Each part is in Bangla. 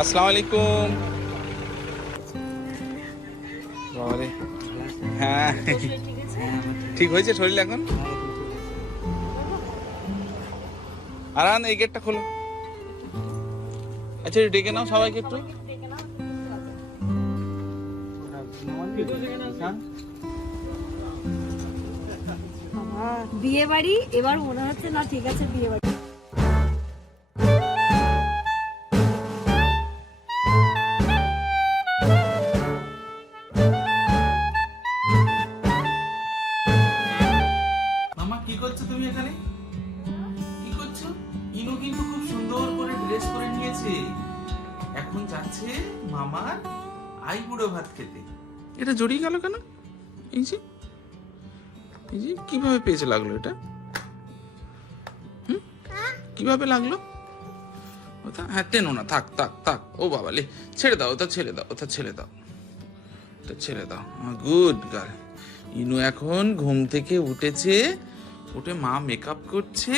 আসসালামু আলাইকুম। হ্যাঁ। ঠিক হয়েছে শরীর এখন? আর এই গেটটা খোলো। আচ্ছা ডেকে নাও সবাইকে একটু। বিয়ে বাড়ি এবার মনে হচ্ছে না ঠিক আছে বিয়ে বাড়ি মামা কি করছ তুমি এখানে? কি করছ? ইনু কিন্তু খুব সুন্দর করে ড্রেস করে নিয়েছে। এখন যাচ্ছে মামার আই বুড়ো ভাত খেতে। এটা জড়িয়ে গেল কেন? এই যে এই যে কীভাবে পেয়েছে লাগল এটা? কীভাবে লাগল? ওটা? হ্যাঁ তেনো না, থাক থাক থাক। ও বাবা, লে, ছেড়ে দাও, ওটা ছেড়ে দাও, ওটা ছেড়ে দাও। ওটা ছেড়ে দাও। গুড গার্ল ইনু এখন ঘুম থেকে উঠেছে, উঠে মা মেকআপ করছে।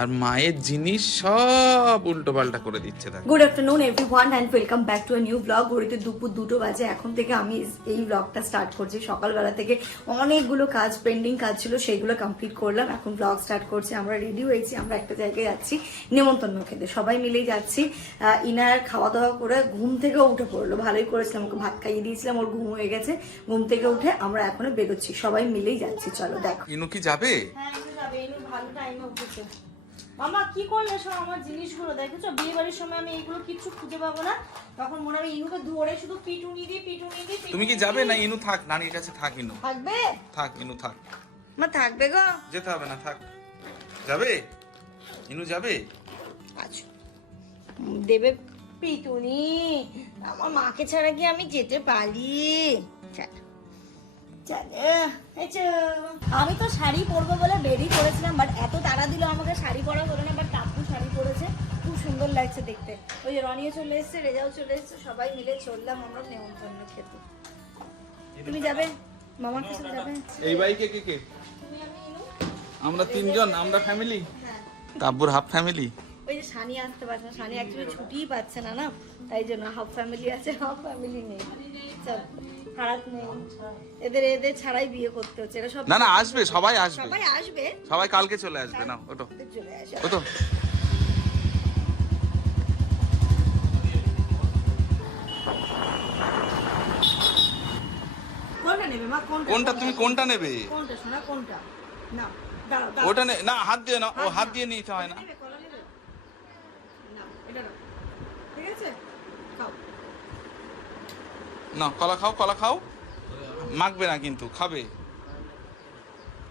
আর মায়ের জিনিস সব উল্টো পাল্টা করে দিচ্ছে তাকে good afternoon everyone and welcome back to a new blog ঘড়িতে দুপুর দুটো বাজে এখন থেকে আমি এই ব্লগটা স্টার্ট করছি। সকালবেলা থেকে অনেকগুলো কাজ পেন্ডিং কাজ ছিল সেইগুলো কমপ্লিট করলাম। এখন ব্লগ স্টার্ট করছি আমরা রেডি হয়েছি আমরা একটা জায়গায় যাচ্ছি নেমন্তন্ন খেতে। সবাই মিলেই যাচ্ছি। ইনার খাওয়া দাওয়া করে ঘুম থেকে উঠে পড়ল। ভালোই করেছিলাম ওকে ভাত খাইয়ে দিয়েছিলাম ওর ঘুম হয়ে গেছে। ঘুম থেকে উঠে আমরা এখনও বেরোচ্ছি। সবাই মিলেই যাচ্ছি চলো দেখো। ইনু কি যাবে? হ্যাঁ যাবে। এই ভালো টাইমে উঠেছে মামা কি করলে সব আমার জিনিসগুলো? দেখেছ? বিয়ে বাড়ির সময় আমি এইগুলো কিচ্ছু খুঁজে পাবো না। তখন মনে হবে ইনুকে ধরে শুধু পিটুনি দিয়ে পিটুনি দিয়ে তুমি কি যাবে? না ইনু থাক। নানির কাছে থাক ইনু। থাকবে? থাক ইনু থাক। মা থাকবে গো। যেতে হবে না থাক। যাবে? ইনু যাবে? আচ্ছা। দেবে পিটুনি। আমার মাকে ছাড়া কি আমি যেতে পারি? চল। চল। আমি তো শাড়ি পরবো বলে বেরিয়ে করেছিলাম বাট এত তাড়া দিল আমাকে শাড়ি পরা হলো না বাট টাপু শাড়ি পরেছে খুব সুন্দর লাগছে দেখতে। ওই যে রনিও চলে এসছে রেজাও চলে এসছে সবাই মিলে চললাম আমরা নেমন্তন্ন খেতে। তুমি যাবে? মামার কাছে যাবে? এই বাইকে কে কে? তুমি আমি ইনু? আমরা তিনজন আমরা ফ্যামিলি হ্যাঁ। তাব্বুর হাফ ফ্যামিলি ওই যে সানি আসতে পারছে না সানি অ্যাকচুয়ালি ছুটিই পাচ্ছে না না তাই জন্য হাফ ফ্যামিলি আছে হাফ ফ্যামিলি নেই। চল। নেই। এদের এদের ছাড়াই বিয়ে করতে হচ্ছে। এরা সব না না আসবে সবাই আসবে। সবাই আসবে। সবাই কালকে চলে আসবে না ওটো চলে ওটো কোনটা তুমি কোনটা নেবে? কোনটা কোনটা? না ওটা নে না হাত দিয়ে না ও হাত দিয়ে নিতে হয় না। এটা ঠিক আছে? না কলা খাও কলা খাও। মাখবে না কিন্তু খাবে।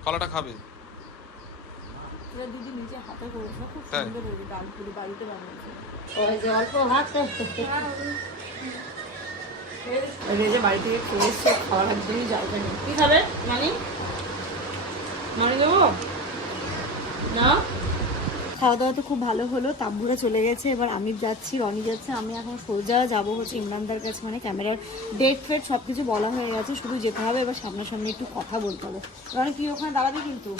কলাটা খাবে। কি খাবে নানি নানি দেবো? না? খাওয়া দাওয়া তো খুব ভালো হলো। তাম্বুরা চলে গেছে এবার আমি যাচ্ছি রনি যাচ্ছে আমি এখন সোজা যাব হচ্ছে ইমরানদার কাছে মানে ক্যামেরার ডেট ফেট সব কিছু বলা হয়ে গেছে শুধু যেতে হবে এবার সামনাসামনি একটু কথা বলতে হবে। রনি তুই ওখানে দাঁড়াবি কিন্তু।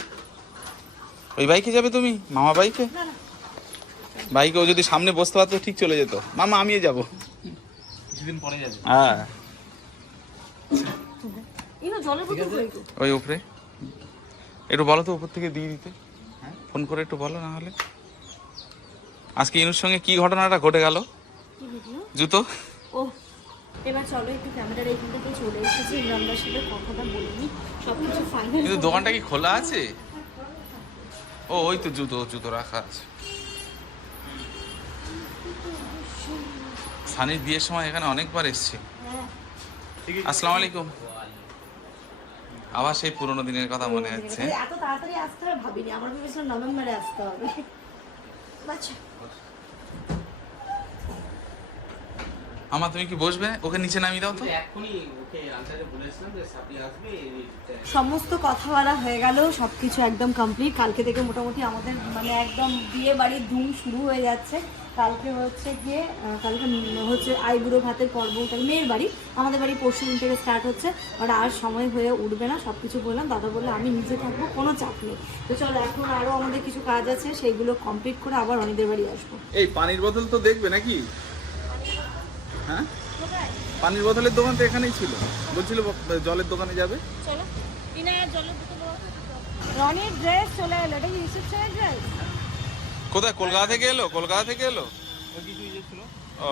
ওই বাইকে যাবে তুমি? মামা বাইকে? বাইকে ও যদি সামনে বসতে পারতো ঠিক চলে যেত। মামা আমিও যাব। কিছুদিন পরে যাবে। হ্যাঁ। ইনো জলের বোতল ওই উপরে। একটু বলো তো উপর থেকে দিয়ে দিতে। ফোন করে একটু বলো না হলে। আজকে ইনুর সঙ্গে কি ঘটনাটা ঘটে গেল? জুতো? ও এবার চলো একটু ক্যামেরার এইখান থেকে চলে এসেছি ইমরানদার সাথে কথাটা বলিনি সব কিছু ফাইনাল কিন্তু দোকানটা কি খোলা আছে? ও ওই তো জুতো জুতো রাখা আছে। সানির বিয়ের সময় এখানে অনেকবার এসছে। আসসালামু আলাইকুম। আবার সেই পুরোনো দিনের কথা মনে হচ্ছে এত তাড়াতাড়ি আসতে হবে ভাবিনি আমার ভেবেছিলাম নভেম্বরে আসতে হবে। আমার তুমি কি বসবে? ওকে নিচে নামিয়ে দাও তো। সমস্ত কথা বলা হয়ে গেল সবকিছু একদম কমপ্লিট কালকে থেকে মোটামুটি আমাদের মানে একদম বিয়ে বাড়ির ধুম শুরু হয়ে যাচ্ছে। কালকে হচ্ছে গিয়ে কালকে হচ্ছে আইবুড়ো ভাতের পর্ব কাল- মেয়ের বাড়ি। আমাদের বাড়ি পরশু দিন থেকে স্টার্ট হচ্ছে। আর আর সময় হয়ে উঠবে না সব কিছু বললাম। দাদা বললে আমি নিজে থাকব কোনো চাপ নেই। তো চলো এখন আরও আমাদের কিছু কাজ আছে সেইগুলো কমপ্লিট করে আবার অনেকদের বাড়ি আসব। এই পানির বোতল তো দেখবে নাকি? হ্যাঁ? পানির বোতলের দোকান তো এখানেই ছিল। বলছিল জলের দোকানে যাবে। চলো বিনা জলের রনির ড্রেস চলে এলো এটা কি রিসেপশনের ড্রেস কোথায় কলকাতা থেকে এলো? কলকাতা থেকে এলো? ও।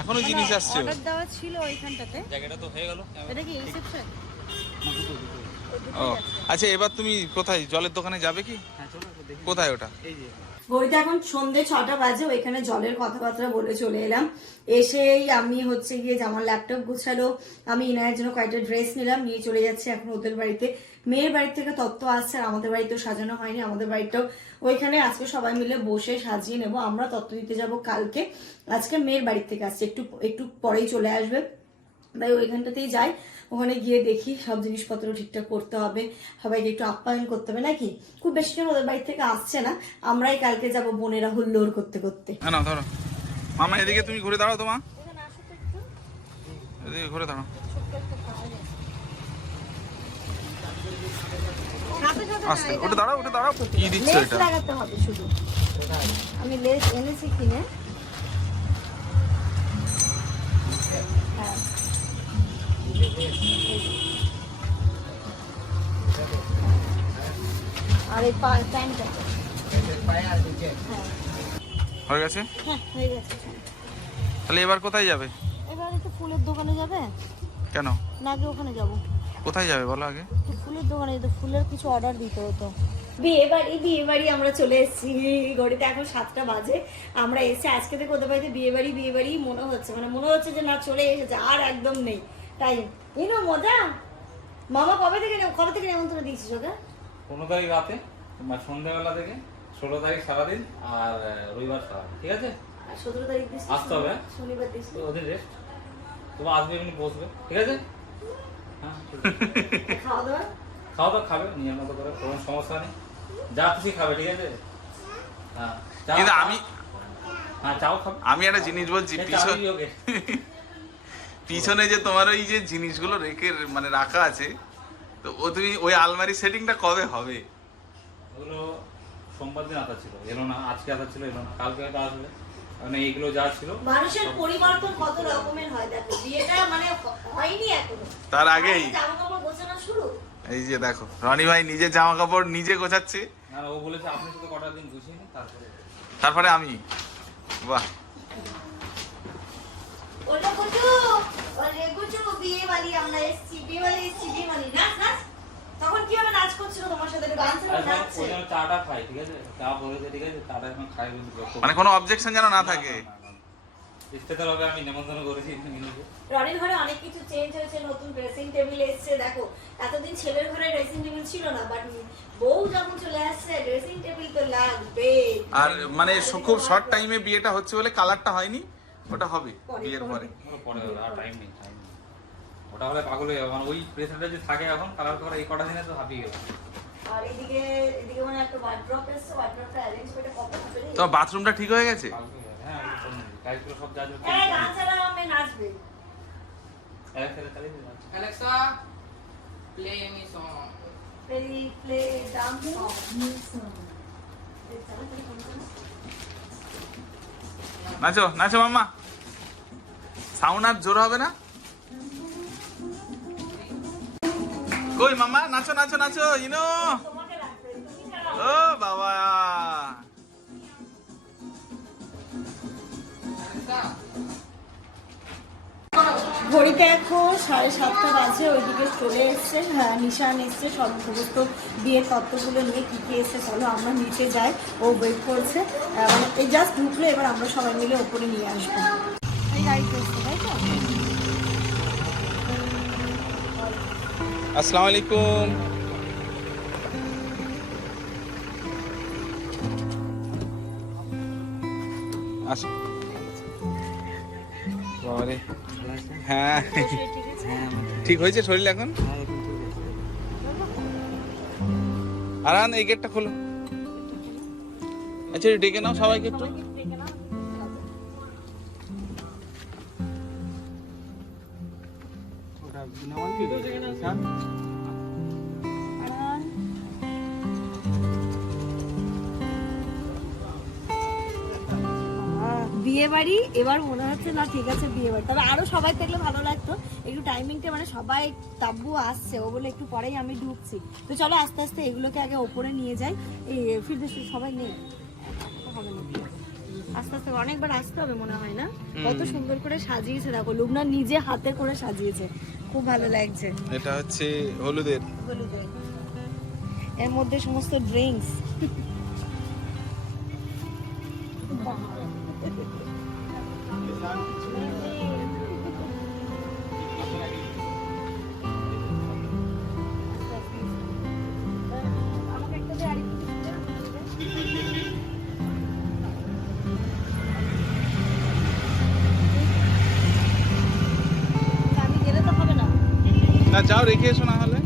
এখনও জিনিস আসছে। অর্ডার দেওয়া ছিল ওইখানটাতে। জায়গাটা তো হয়ে গেল। এটা কি রিসেপশন ও। আচ্ছা এবার তুমি কোথায়? জলের দোকানে যাবে কি? কোথায় ওটা? এই যে। ঘড়িতে এখন সন্ধে ছটা বাজে, ওইখানে জলের কথাবার্তা বলে চলে এলাম। এসেই আমি হচ্ছে গিয়ে যে আমার ল্যাপটপ গুছালো, আমি ইনায়ের জন্য কয়েকটা ড্রেস নিলাম, নিয়ে চলে যাচ্ছি এখন ওদের বাড়িতে। মেয়ের বাড়ি থেকে তত্ত্ব আসছে আর আমাদের বাড়িতেও সাজানো হয়নি, আমাদের বাড়িটাও ওইখানে আজকে সবাই মিলে বসে সাজিয়ে নেব, আমরা তত্ত্ব দিতে যাব কালকে। আজকে মেয়ের বাড়ি থেকে আসছে, একটু একটু পরেই চলে আসবে। তাই ওইখানটাতেই যাই। ওখানে গিয়ে দেখি সব জিনিসপত্র ঠিকঠাক করতে হবে সবাইকে একটু আপ্যায়ন করতে হবে নাকি? খুব বেশি জন ওদের বাড়ি থেকে আসছে না আমরাই কালকে যাব বোনেরা হুল্লোড় করতে করতে। না ধরো। মামা এদিকে তুমি ঘুরে দাঁড়াও তোমা এদিকে ঘুরে দাঁড়াও। আস্তে ওটা দাঁড়াও ওটা দাঁড়াও। কি দিচ্ছ এটা? লাগাতে হবে শুধু। আমি লেস এনেছি কিনে। হ্যাঁ। আর এই প্যান্টটা। হ্যাঁ হয়ে গেছে? হ্যাঁ হয়ে গেছে। তাহলে এবার কোথায় যাবে? এবার একটু ফুলের দোকানে যাবে? কেন? না আগে ওখানে যাব। কোথায় যাবে বলো আগে? ফুলের দোকানে যেতে ফুলের কিছু অর্ডার দিতে হতো। বিয়ে বাড়ি বিয়ে বাড়ি আমরা চলে এসেছি। ঘড়িতে এখন সাতটা বাজে। আমরা এসে আজকে থেকে ওদের বাড়িতে বিয়ে বাড়ি বিয়ে বাড়ি মনে হচ্ছে। মানে মনে হচ্ছে যে না চলে এসেছে। আর একদম নেই। তাই। ইনো মজা। মামা কবে থেকে কবে থেকে নেমন্ত্রণ দিয়েছিস ওকে? পনেরো তারিখ রাতে তোমার সন্ধ্যাবেলা থেকে। ষোলো তারিখ সারাদিন আর রবিবার সারাদিন ঠিক আছে? সতেরো তারিখ আসতে হবে। শনিবার দিস ওদের রেস্ট তোমার আসবে এমনি বসবে ঠিক আছে? হ্যাঁ খাওয়া দাওয়া? খাওয়া দাওয়া খাবে নিজের মতো করে কোনো সমস্যা নেই। যা খুশি খাবে ঠিক আছে? হ্যাঁ কিন্তু আমি হ্যাঁ চাও খাবে। আমি একটা জিনিস বলছি পিছন ওকে। পিছনে যে তোমার ওই যে জিনিসগুলো রেখে মানে রাখা আছে তো ও তুমি ওই আলমারি সেটিংটা কবে হবে? ওগুলো সোমবার দিন আসা ছিল এলো না আজকে আসা ছিল এলো না কালকে আসবে। মানে এইগুলো যা ছিল। মানুষের পরিবর্তন কত রকমের হয় দেখো বিয়েটা মানে হয়নি এখনও। তার আগেই। জামা কাপড় গোছানো শুরু? এই যে দেখো রনি ভাই নিজে জামা কাপড় নিজে গোছাচ্ছে। না ও বলেছে আপনি শুধু কটা দিন গুছিয়ে নিন তারপরে তারপরে আমি বাহ। ওটা ওরে গুজু বিয়ে বাড়ি আমরা এসেছি বিয়ে বাড়ি এসেছি বিয়ে বাড়ি। নাচ নাচ। তখন কীভাবে নাচ করছিল তোমার সাথে একটু গান ছিল আর সব নাচছে। ওই জন্য চাটা খাই ঠিক আছে? চা বলেছে ঠিক আছে? চাটা এখন খাই কিন্তু বিরক্ত মানে কোনো অবজেকশন যেন না থাকে? ইস্তেতার হবে আমি নেমন্তন্ন করেছি ইনুকে। রনির ঘরে অনেক কিছু চেঞ্জ হয়েছে নতুন ড্রেসিং টেবিল এসেছে দেখো। এতদিন ছেলের ঘরে ড্রেসিং টেবিল ছিল না বাট বউ যখন চলে আসছে ড্রেসিং টেবিল তো লাগবে আর মানে খুব শর্ট টাইমে বিয়েটা হচ্ছে বলে কালারটা হয়নি? ওটা হবে বিয়ের পরে। পরে। আর টাইম নেই টাইম ওটা হলে পাগল হয়ে যাবে মানে ওই প্রেসারটা যে থাকে এখন কালার করা এই কটা দিনে তো হাঁপিয়ে গেল আর এদিকে এদিকে মানে একটা ওয়ার্ড্রপ এসেছে ওয়ার্ড্রপটা অ্যারেঞ্জ করে কত হবে রে? বাথরুমটা ঠিক হয়ে গেছে? হয়ে হ্যাঁ সব যা যা এই গান চালাও আমি নাচবে। ডান্স সং নাচো নাচো মাম্মা। সাউন্ড আর জোর হবে না? কই মামা, নাচো নাচো নাচো, ইনো। ও বাবা। ঘড়িতে এখন সাড়ে সাতটা বাজে, ওইদিকে চলে এসছে হ্যাঁ নিশান এসছে, সব সমস্ত বিয়ের তত্ত্বগুলো নিয়ে কী কী এসছে চলো আমরা নিচে যাই, ও ওয়েট করছে। মানে এই জাস্ট ঢুকলো এবার আমরা সবাই মিলে ওপরে নিয়ে আসব এই গাড়িতে এসছে তাই তো আসসালামু আলাইকুম। হ্যাঁ। ঠিক হয়েছে শরীর এখন? আর এই গেটটা খোলো। আচ্ছা ডেকে নাও সবাইকে একটু। বিয়ে বাড়ি এবার মনে হচ্ছে না ঠিক আছে বিয়ে বাড়ি তবে আরও সবাই থাকলে ভালো লাগতো। একটু টাইমিংটা মানে সবাই তাব্বু আসছে ও বলে একটু পরেই আমি ঢুকছি। তো চলো আস্তে আস্তে এগুলোকে আগে ওপরে নিয়ে যাই। এই ফিরদৌসি সবাই নেই। হবে না আস্তে আস্তে অনেকবার আসতে হবে মনে হয় না? কত সুন্দর করে সাজিয়েছে দেখো লুবনা নিজে হাতে করে সাজিয়েছে। খুব ভালো লাগছে। এটা হচ্ছে হলুদের। হলুদের। এর মধ্যে সমস্ত ড্রিঙ্কস না যাও রেখে এসো না হলে।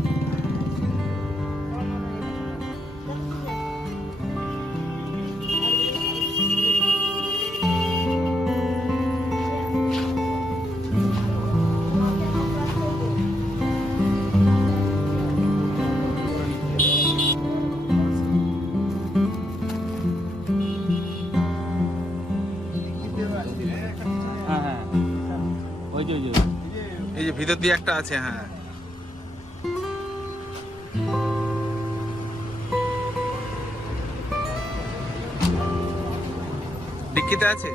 হ্যাঁ হ্যাঁ। ওই যে ওই যে। এই যে ভিতর দিয়ে একটা আছে হ্যাঁ। ডিক্কিতে আছে?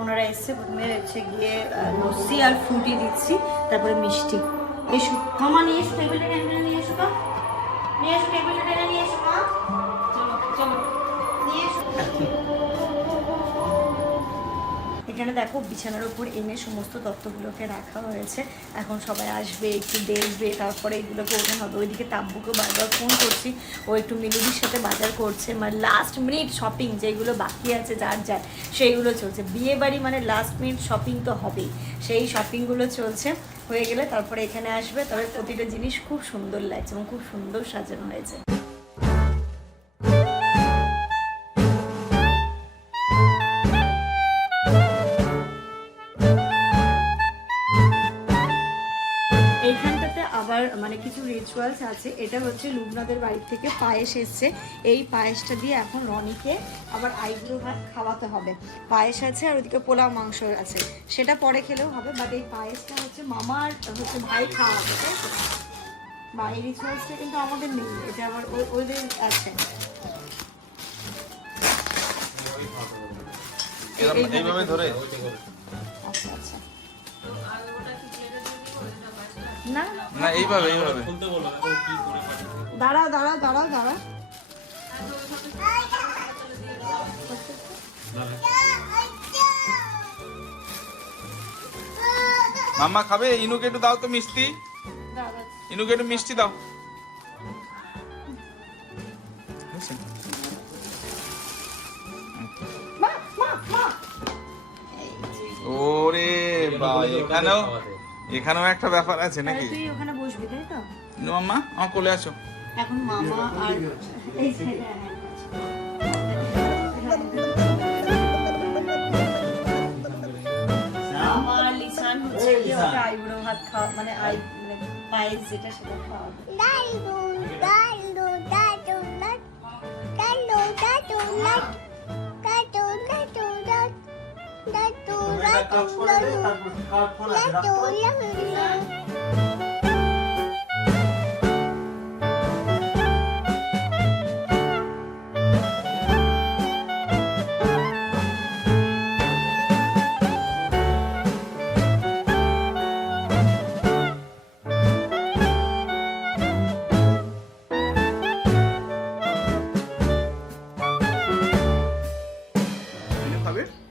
ওনারা এসে প্রথমে হচ্ছে গিয়ে লস্যি আর ফ্রুটি দিচ্ছি তারপরে মিষ্টি। এসো মামা নিয়ে এসো টেবিলটা টেনে নিয়ে এসো এখানে দেখো বিছানার উপর এনে সমস্ত তত্ত্বগুলোকে রাখা হয়েছে। এখন সবাই আসবে, একটু দেখবে, তারপরে এগুলোকে ওঠা হবে। ওইদিকে তাব্বুকে বারবার ফোন করছি। ও একটু মিলুদির সাথে বাজার করছে। মানে লাস্ট মিনিট শপিং যেগুলো বাকি আছে, যার যার, সেইগুলো চলছে। বিয়ে বাড়ি মানে লাস্ট মিনিট শপিং তো হবেই। সেই শপিংগুলো চলছে। হয়ে গেলে তারপরে এখানে আসবে। তবে প্রতিটা জিনিস খুব সুন্দর লাগছে এবং খুব সুন্দর সাজানো হয়েছে। রিচুয়ালস আছে, এটা হচ্ছে লুবনাদের বাড়ি থেকে পায়েস এসছে। এই পায়েসটা দিয়ে এখন রনিকে আবার আইগুলো ভাত খাওয়াতে হবে। পায়েস আছে আর ওদিকে পোলাও মাংস আছে। সেটা পরে খেলেও হবে বাট এই পায়েসটা হচ্ছে মামার, হচ্ছে ভাই খাওয়াবে, তাই তো? বা রিচুয়ালসটা কিন্তু আমাদের নেই, এটা আবার ওদের আছে। এইভাবে ধরে? না এইভাবে এইভাবে। দাঁড়া দাঁড়া দাঁড়া দাঁড়া। মাম্মা খাবে? ইনুকে একটু দাও তো মিষ্টি। ইনুকে একটু মিষ্টি দাও। ওরে বা এখানেও এখানেও একটা ব্যাপার আছে নাকি তুই ওখানে বসবি তাই তো মাম্মা আমার কোলে আসো এখন মামা আর এই যে, হ্যাঁ, হ্যাঁ। আমার লিসান হচ্ছে কি ওটা আইবুড়ো ভাত খাওয়া আই পায়েস যেটা সেটা খাওয়া তুমি খাবে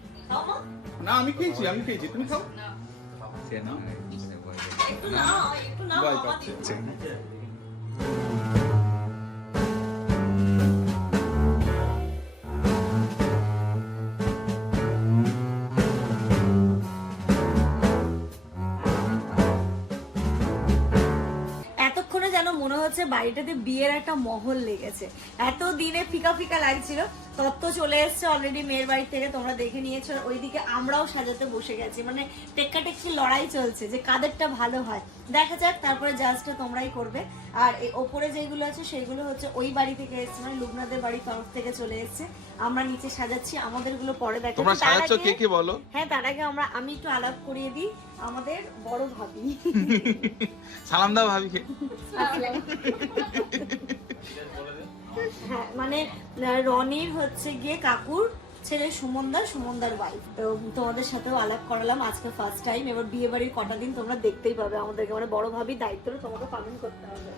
না আমি খেয়েছি আমি খেয়েছি। তুমি খাও। যেন মনে হচ্ছে বাড়িটাতে বিয়ের একটা মহল লেগেছে। এত দিনে ফিকা ফিকা লাগছিল। তত্ত্ব চলে এসছে অলরেডি মেয়ের বাড়ি থেকে তোমরা দেখে নিয়েছো। ওইদিকে আমরাও সাজাতে বসে গেছি। মানে টেক্কাটেক্কি লড়াই চলছে যে কাদেরটা ভালো হয়। দেখা যাক তারপরে জাজটা তোমরাই করবে। আর এই ওপরে যেগুলো আছে সেগুলো হচ্ছে ওই বাড়ি থেকে এসছে মানে লুবনাদের বাড়ির তরফ থেকে চলে এসছে। আমরা নিচে সাজাচ্ছি আমাদেরগুলো পরে দেখো তোমরা সাজাচ্ছ কে কে বলো? হ্যাঁ তার আগে আমরা আমি একটু আলাপ করিয়ে দিই আমাদের বড় ভাবি। সালাম দাও ভাবিকে। হ্যাঁ মানে রনির হচ্ছে গিয়ে কাকুর ছেলে সুমনদা সুমনদার ওয়াইফ তো তোমাদের সাথেও আলাপ করালাম আজকে ফার্স্ট টাইম এবার বিয়ে বাড়ির কটা দিন তোমরা দেখতেই পাবে আমাদেরকে। মানে বড় ভাবির দায়িত্বটা তোমাকে পালন করতে হবে।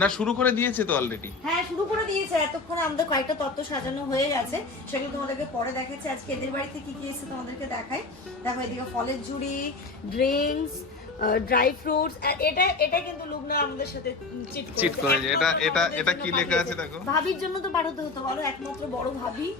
না শুরু করে দিয়েছে তো অলরেডি হ্যাঁ শুরু করে দিয়েছে। এতক্ষণ আমাদের কয়েকটা তত্ত্ব সাজানো হয়ে গেছে সেগুলো তোমাদেরকে পরে দেখাচ্ছে। আজকে এদের বাড়িতে কি কি এসেছে তোমাদেরকে দেখাই। দেখো এদিকে ফলের ঝুড়ি ড্রিঙ্কস ড্রাই ফ্রুটস আর এটা এটা কিন্তু লুবনা আমাদের সাথে চিট Cheat করেছে। এটা- এটা- এটা কি লেখা আছে দেখো? ভাবির জন্য তো পাঠাতে হতো বলো একমাত্র বড় ভাবি।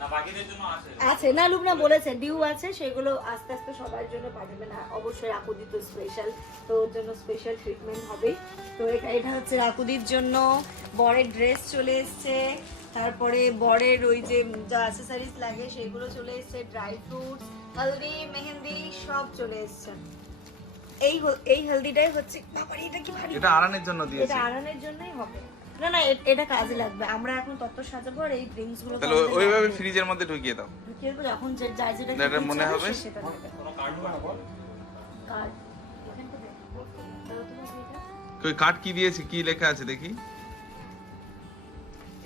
না বাকিদের জন্য আছে। আছে। না লুবনা বলেছে ডিউ আছে সেগুলো আস্তে আস্তে সবার জন্য পাঠাবে না অবশ্যই রাকুদি তো স্পেশাল তো ওর জন্য স্পেশাল ট্রিটমেন্ট হবেই। তো এটা এটা হচ্ছে রাকুদির জন্য। বরের ড্রেস চলে এসছে তারপরে বরের ওই যে যা অ্যাসেসরিজ লাগে সেগুলো চলে এসছে ড্রাই ফ্রুটস হলদি মেহেন্দি সব চলে এসছে। এই এই হলদিটাই হচ্ছে বাবারে এটা কি ভারী? এটা আরানের জন্য দিয়েছে। এটা আরানের জন্যই হবে। না না এটা কাজে লাগবে। আমরা এখন তত্ত্ব সাজাবো আর এই ড্রিঙ্কসগুলো তাহলে ওইভাবে ফ্রিজের মধ্যে ঢুকিয়ে দাও। ঢুকিয়ে যখন যে যেটা যেটা মনে হবে। সেটা কোনো কার্ড বানাবো? কার্ড, এখান থেকে। দাও। তো দেখি কার্ড কি দিয়েছে? কি লেখা আছে দেখি?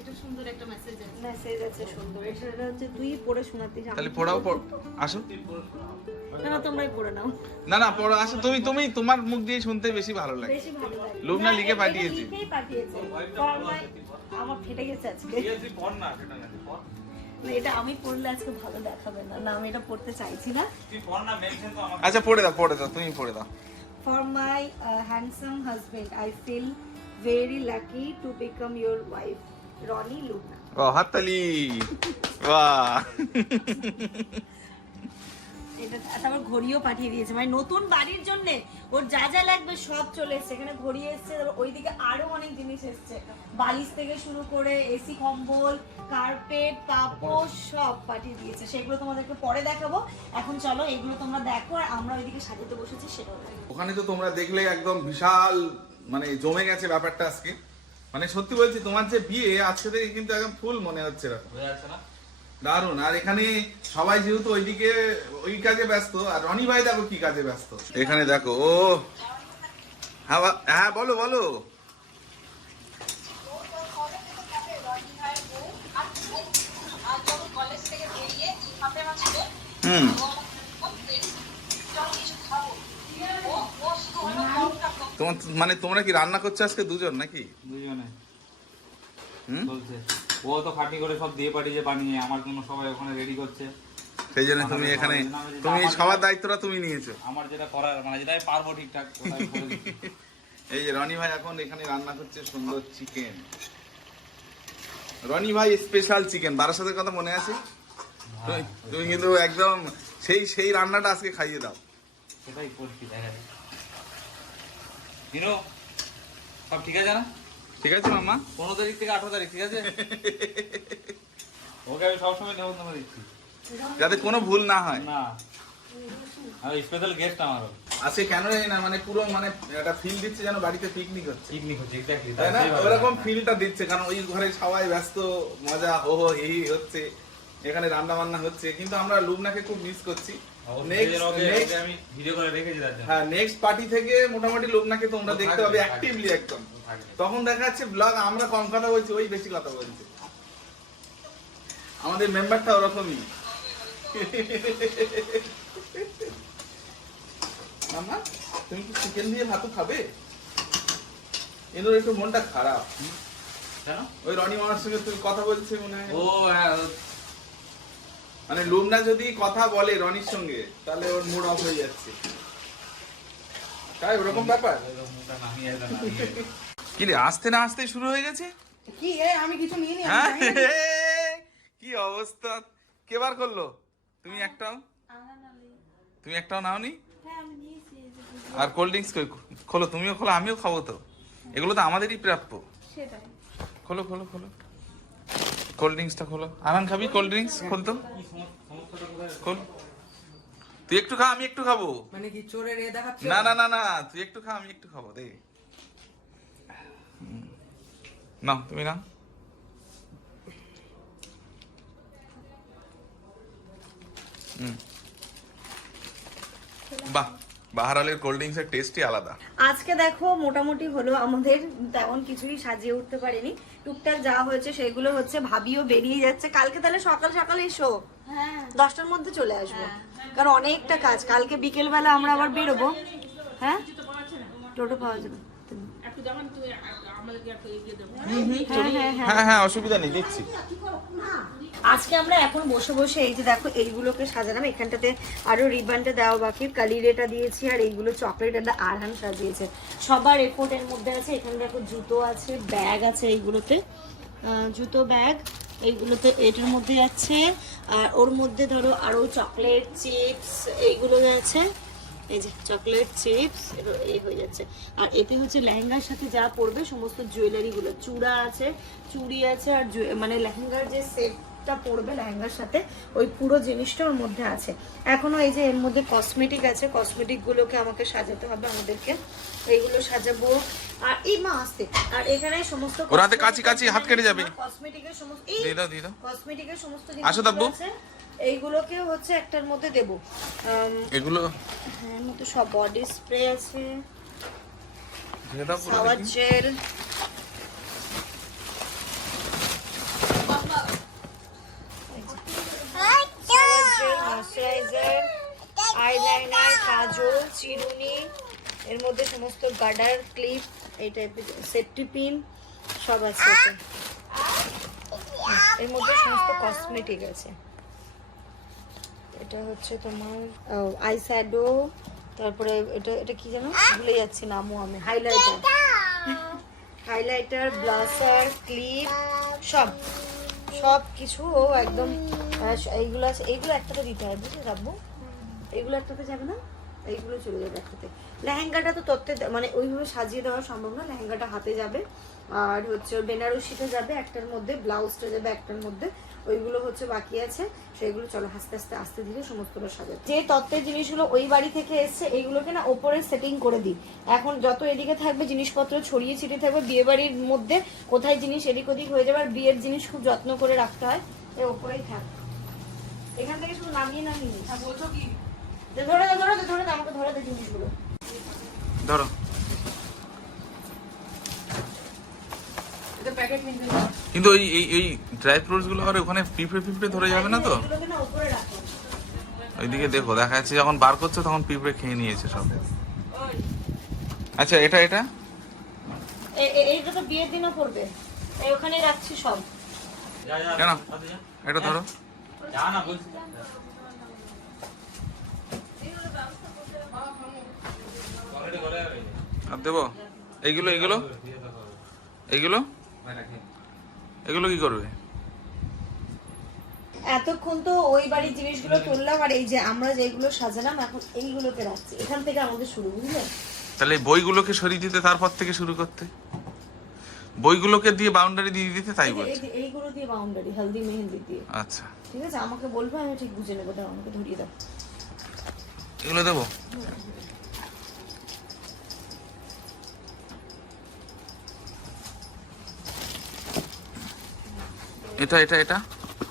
এটা সুন্দর একটা মেসেজ আছে। মেসেজ আছে সুন্দর। এটা হচ্ছে তুই পড়ে শোনাতিস আমি তাহলে পড়াও বলব? পড় আসো। না না তোমরাই পড়ে নাও। না না পড়ো। আসো তুমি তুমি তোমার মুখ দিয়ে শুনতে বেশি ভালো লাগে। বেশি ভালো লাগে। লুবনা লিখে পাঠিয়েছে। লিখেই পাঠিয়েছে। আমার ফেটে গেছে আজকে। পড় না সেটা না তুই পড় না, এটা আমি পড়লে আজকে ভালো দেখাবে না। না আমি এটা পড়তে চাইছি না। আচ্ছা পড়ে দাও পড়ে দাও তুমি পড়ে দাও। For my uh, handsome husband, I feel very lucky to become your wife, Ronnie Luna. ও হাততালি। বাহ। এটা তারপর ঘড়িও পাঠিয়ে দিয়েছে। মানে নতুন বাড়ির জন্য ওর যা যা লাগবে সব চলে এসছে। এখানে ঘড়ি এসছে তারপর ওইদিকে আরও অনেক জিনিস এসছে। বালিশ থেকে শুরু করে এসি কম্বল কার্পেট পাপোশ সব পাঠিয়ে দিয়েছে। সেগুলো তোমাদেরকে পরে দেখাবো। এখন চলো এগুলো তোমরা দেখো আর আমরা ওইদিকে সাজাতে বসেছি সেটাও ওখানে তো তোমরা দেখলে একদম বিশাল মানে জমে গেছে ব্যাপারটা আজকে। মানে সত্যি বলছি তোমার যে বিয়ে আজকে থেকে কিন্তু একদম ফুল মনে হচ্ছে এরকম। না? দারুণ আর এখানে সবাই যেহেতু ওইদিকে ওই কাজে ব্যস্ত আর রনি ভাই দেখো কি কাজে ব্যস্ত। এখানে দেখো ও। হ্যাঁ হ্যাঁ বলো বলো। হুম। তোমার মানে তোমরা কি রান্না করছ আজকে দুজন নাকি? দুজনে। হুম? ও তো খাটি করে সব দিয়ে পাঠিয়েছে বানিয়ে আমার জন্য সবাই ওখানে রেডি করছে। সেই জন্য তুমি এখানে তুমি সবার দায়িত্বটা তুমি নিয়েছো। আমার যেটা করার মানে যেটা আমি পারব ঠিকঠাক। এই যে রনি ভাই এখন এখানে রান্না করছে সুন্দর চিকেন রনি ভাই স্পেশাল চিকেন বারাসাতের কথা মনে আছে? তুমি- তুমি কিন্তু একদম সেই সেই রান্নাটা আজকে খাইয়ে দাও। সেটাই করছি দেখা হিরো সব ঠিক আছে না? ঠিক আছে মামা? পনেরো তারিখ থেকে আঠারো তারিখ ঠিক আছে? ওকে আমি সবসময় নেমন্তন্ন দিচ্ছি যাতে কোনো ভুল না হয়। না। আমি স্পেশাল গেস্ট আমারও। আজকে কেন জানি না মানে পুরো মানে একটা ফিল দিচ্ছে যেন বাড়িতে পিকনিক হচ্ছে। পিকনিক হচ্ছে এক্স্যাক্টলি তাই না? ওরকম ফিলটা দিচ্ছে কারণ ওই ঘরে সবাই ব্যস্ত মজা হো হো হি হি হচ্ছে। এখানে রান্না বান্না হচ্ছে কিন্তু আমরা লুবনাকে খুব মিস করছি। হ্যাঁ নেক্সট পার্টি থেকে মোটামুটি লুবনাকে তোমরা দেখতে পাবে অ্যাক্টিভলি একদম। তখন দেখা যাচ্ছে ব্লগ আমরা কম কথা বলছি ওই বেশি কথা বলছে। আমাদের মেম্বারটা ওরকমই। মামা তুমি কি চিকেন দিয়ে ভাতও খাবে? এদের একটু মনটা খারাপ। কেন? ওই রনি মামার সঙ্গে তুমি কথা বলছে মনে হয়। ও হ্যাঁ মানে লুমনা যদি কথা বলে রনির সঙ্গে তাহলে ওর মুড অফ হয়ে যাচ্ছে। তাই ওরকম ব্যাপার? কি রে আসতে না আসতে শুরু হয়ে গেছে? কি এ আমি কিছু নিয়ে নি। হ্যাঁ? কি অবস্থা? কে বার করল? তুমি একটাও? তুমি একটাও নাওনি? আর কোল্ড ড্রিঙ্কস খোলো তুমিও খোলো আমিও খাব তো। এগুলো তো আমাদেরই প্রাপ্য। খোলো খোলো খোলো। কোল্ড ড্রিঙ্কসটা খোলো। আরান খাবি কোল্ড ড্রিঙ্কস খোল খোল তুই একটু খা আমি একটু খাব। মানে কি চোরের এ দেখাচ্ছে? না না না না তুই একটু খা আমি একটু খাব দে। নাও তুমি হুম। বাহ বাহারালের কোল্ড ড্রিঙ্কসের টেস্টই আলাদা। আজকে দেখো মোটামুটি হলো আমাদের তেমন কিছুই সাজিয়ে উঠতে পারিনি। টুকটাক যা হয়েছে সেগুলো হচ্ছে ভাবিও বেরিয়ে যাচ্ছে। কালকে তাহলে সকাল সকাল এসো দশটার মধ্যে চলে আসব। কারণ অনেকটা কাজ। কালকে বিকেল বেলা আমরা আবার বেরোবো। হ্যাঁ? টোটো পাওয়া যাবে। একটু যেমন তুই আমাদেরকে একটু এগিয়ে দেবো হ্যাঁ হ্যাঁ হ্যাঁ। হ্যাঁ হ্যাঁ অসুবিধা নেই দেখছি। আজকে আমরা এখন বসে বসে এই যে দেখো এইগুলোকে সাজালাম। এখানটাতে আরও রিবানটা দেওয়া বাকি। কালিরেটা দিয়েছি আর এইগুলো চকলেট একটা আরহান সাজিয়েছে। সবার এফোর্টের মধ্যে আছে। এখানে দেখো জুতো আছে ব্যাগ আছে এইগুলোতে। জুতো ব্যাগ। এইগুলোতে এটার মধ্যে আছে। আর ওর মধ্যে ধরো আরও চকলেট চিপস এইগুলো আছে। এই যে চকলেট চিপস এই হয়ে যাচ্ছে। আর এতে হচ্ছে লেহেঙ্গার সাথে যা পড়বে সমস্ত জুয়েলারিগুলো চূড়া আছে, চুড়ি আছে আর মানে লেহেঙ্গার যে সেটটা পড়বে লেহেঙ্গার সাথে। ওই পুরো জিনিসটা ওর মধ্যে আছে। এখনও এই যে এর মধ্যে কসমেটিক আছে কসমেটিক গুলোকে আমাকে সাজাতে হবে আমাদেরকে এইগুলো সাজাবো। আর এই মা আসতে আর এখানে সমস্ত ওর হাতে কাঁচি, কাঁচি, হাত কেটে যাবে। কসমেটিকের সমস্ত এই দিয়ে দাও কসমেটিকের সমস্ত আসো জিনিস দাব্বু। আছে। এইগুলোকে হচ্ছে একটার মধ্যে দেবো। এগুলো হ্যাঁ মধ্যে সব বডি স্প্রে আছে। জেল ময়শ্চারাইজার আইলাইনার কাজল, চিরুনি, এর মধ্যে সমস্ত গার্ডার ক্লিপ, এই টাইপের সেফটি পিন সব আছে। এর মধ্যে সমস্ত কসমেটিক আছে। এটা হচ্ছে তোমার আই শ্যাডো তারপরে এটা এটা কি জানো ভুলে যাচ্ছি নামও আমি হাইলাইটার হাইলাইটার ব্লাসার ক্লিপ সব। সব কিছু ও একদম এইগুলো আছে এইগুলো একটাতে দিতে হয় বুঝলে রাখব এইগুলো একটাতে যাবে না? এইগুলো চলে যাবে একটাতে লেহেঙ্গাটা তো তত্ত্বে মানে ওইভাবে সাজিয়ে দেওয়া সম্ভব না লেহেঙ্গাটা হাতে যাবে। আর হচ্ছে বেনারসিটা যাবে একটার মধ্যে ব্লাউজটা যাবে একটার মধ্যে। ওইগুলো হচ্ছে বাকি আছে সেগুলো চলো আস্তে আস্তে আস্তে ধীরে সমস্তটা সাজাবে যে তত্ত্বের জিনিসগুলো ওই বাড়ি থেকে এসছে এইগুলোকে না ওপরে সেটিং করে দিই। এখন যত এদিকে থাকবে জিনিসপত্র ছড়িয়ে ছিটিয়ে থাকবে বিয়ে বাড়ির মধ্যে কোথায় জিনিস এদিক ওদিক হয়ে যাবে আর বিয়ের জিনিস খুব যত্ন করে রাখতে হয় এ ওপরেই থাক। এখান থেকে শুধু নামিয়ে নামিয়ে নিস। বলছো কি? ধরে দে ধরে দে ধরে দে আমাকে ধরে দে জিনিসগুলো। ধরো। এটা প্যাকেট নিতে কিন্তু ওই এই এই ড্রাই ফ্রুটসগুলো আর ওখানে পিঁপড়ে পিঁপড়ে ধরে যাবে না তো? এগুলোকে না উপরে রাখো। ওইদিকে দেখো দেখা যাচ্ছে যখন বার করছে তখন পিঁপড়ে খেয়ে নিয়েছে সব। আচ্ছা এটা এটা? এইটা তো বিয়ের দিনও পড়বে। এই ওখানে রাখছি সব। যা যা কেন? এটা ধরো। না বলছি। আর দেবো? এইগুলো এইগুলো? এগুলো কি করবে? এতক্ষণ তো ওই বাড়ির জিনিসগুলো তুললাম আর এই যে আমরা যেগুলো সাজালাম এখন এইগুলোকে রাখছি। এখান থেকে আমাদের শুরু বুঝলে? তাহলে বইগুলোকে সরিয়ে দিতে তারপর থেকে শুরু করতে? বইগুলোকে দিয়ে বাউন্ডারি দিয়ে দিতে তাই বলছে? এইগুলো দিয়ে বাউন্ডারি হলদি মেহেন্দি দিয়ে। আচ্ছা। ঠিক আছে আমাকে বলবে আমি ঠিক বুঝে নেব দাও আমাকে ধরিয়ে দাও। এগুলো দেবো? এটা এটা এটা?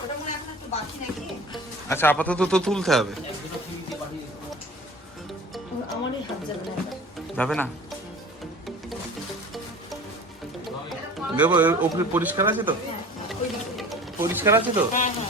ওটা মনে এখন একটু বাকি নাকি আচ্ছা আপাতত তো তুলতে হবে। আমারই হাত যাবে না? দেবো ওপরে পরিষ্কার আছে তো? পরিষ্কার আছে তো? হ্যাঁ হ্যাঁ।